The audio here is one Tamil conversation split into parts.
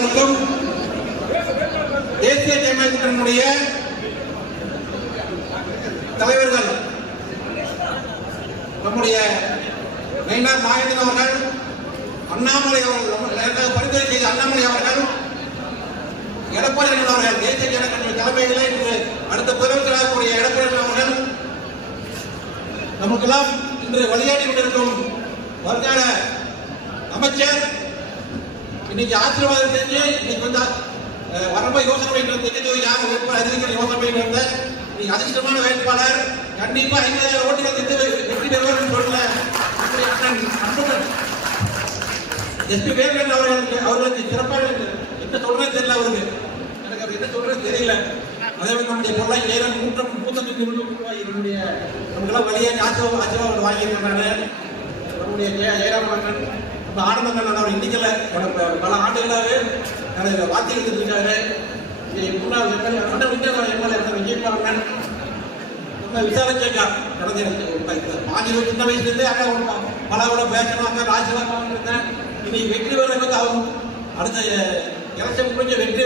அவர்களுக்கும் தேசிய ஜனநாயகத்தினுடைய தலைவர்கள் நம்முடைய நயினார் நாகேந்திரன் அவர்கள், அண்ணாமலை அவர்கள், பரிந்துரை செய்த அண்ணாமலை அவர்கள், எடப்பாடி அவர்கள், தேசிய ஜனநாயக தலைமையிலே இன்று அடுத்த முதலமைச்சராகக்கூடிய எடப்பாடி அவர்கள் நமக்கெல்லாம் இன்று வழிகாட்டி கொண்டிருக்கும் வருங்கால அமைச்சர் இன்னைக்கு ஆசீர்வாதம் செஞ்சு இன்னைக்கு வந்து வரம்ப யோசனை பண்ணிட்டு யார் வேட்பாளர் அறிவிக்கிற யோசனை பண்ணிட்டு இன்னைக்கு அதிர்ஷ்டமான வேட்பாளர் கண்டிப்பா 50,000 ஓட்டுகள் வெற்றி பெறுவார் சொல்ல எஸ்பி வேல்வேல் அவர்களுக்கு சிறப்பாக என்ன சொல்றது தெரியல, அவருக்கு எனக்கு அது என்ன சொல்றது தெரியல. அதே மாதிரி நம்முடைய பொருளாய் நேரம் 132 ரூபாய் என்னுடைய நமக்கெல்லாம் வழியாக ஆசீர்வாதம் வாங்கியிருக்கிறாங்க. நம்முடைய ஜெயராம் நம்ம ஆனந்தங்கள் அவர் இன்னைக்கல பல ஆண்டுகளாகவே எனக்கு வார்த்தை எடுத்துருக்காரு. முன்னாள் எம்எல்ஏ விஜயபாலன் நம்ம விசாரிச்சேக்கா கடந்த மாநில சின்ன வயசுலேருந்தே அக்கா பலவோட பேசணும், அக்கா ராஜ்யசபா இருந்தேன். இன்னைக்கு வெற்றி வர வந்து அவங்க அடுத்த எலெக்ஷன் முடிஞ்ச வெற்றி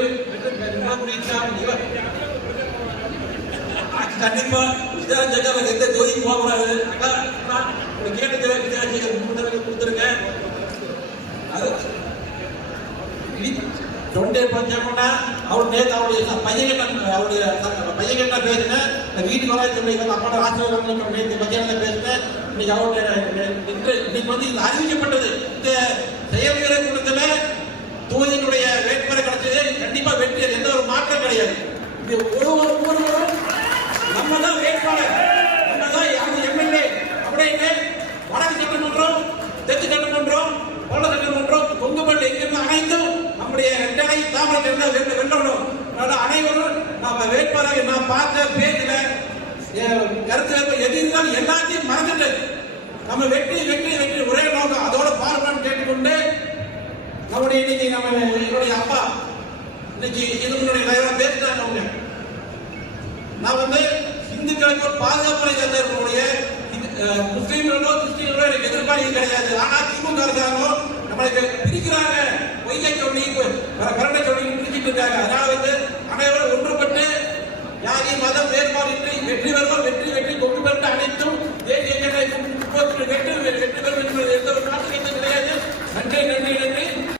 கண்டிப்பா விசாரிச்சேக்கா எந்த தொகுதிக்கு போகக்கூடாது. அக்கா கேட்டு விசாரிச்சு கொடுத்துருங்க. தொண்டை பஞ்சம்னா அவர் நேற்று அவருடைய பையன்கிட்ட பேசின வீட்டுக்கு வர அப்பா ஆசிரியர் நேற்று பையன்கிட்ட பேசினேன். இன்னைக்கு அவருடைய இன்னைக்கு வந்து இது அறிவிக்கப்பட்டது. இந்த செயல் வீர கூட்டத்துல தொகுதியினுடைய வேட்பாளர் கிடைச்சது. கண்டிப்பா வெற்றி, எந்த ஒரு மாற்றம் கிடையாது. இது ஒவ்வொருவரும் நம்ம தான் வேட்பாளர், நம்ம தான் எம்எல்ஏ அப்படின்னு வடக்கு சட்டமன்றம், தெற்கு சட்டமன்றம், வட சட்டமன்றம், கொங்குமட்டு எங்கிருந்து அனைத்தும் நம்முடைய ரெண்டனை தாமரை வெல்லணும். அனைவரும் நம்ம வேட்பாளர் நான் பார்த்த பேஜ்ல கருத்து எது இருந்தாலும் எல்லாத்தையும் மறந்துட்டு நம்ம வெற்றி வெற்றி வெற்றி ஒரே நோக்கம் அதோட பார்ப்பான்னு கேட்டுக்கொண்டு நம்முடைய இன்னைக்கு நம்ம என்னுடைய அப்பா இன்னைக்கு இதனுடைய பேசினாங்க. அவங்க நான் வந்து இந்துக்களுக்கு ஒரு பாதுகாப்பு தந்தவர்களுடைய முஸ்லீம்களோ கிறிஸ்டியன்களோ எனக்கு எதிர்பார்ப்பு கிடையாது. ஆனா திமுக அரசாங்கம் நம்மளுக்கு பிரிக்கிறாங்க, பொய்யை சொல்லி பிறனை சொல்லி பிரிச்சுட்டு இருக்காங்க. அதனால வந்து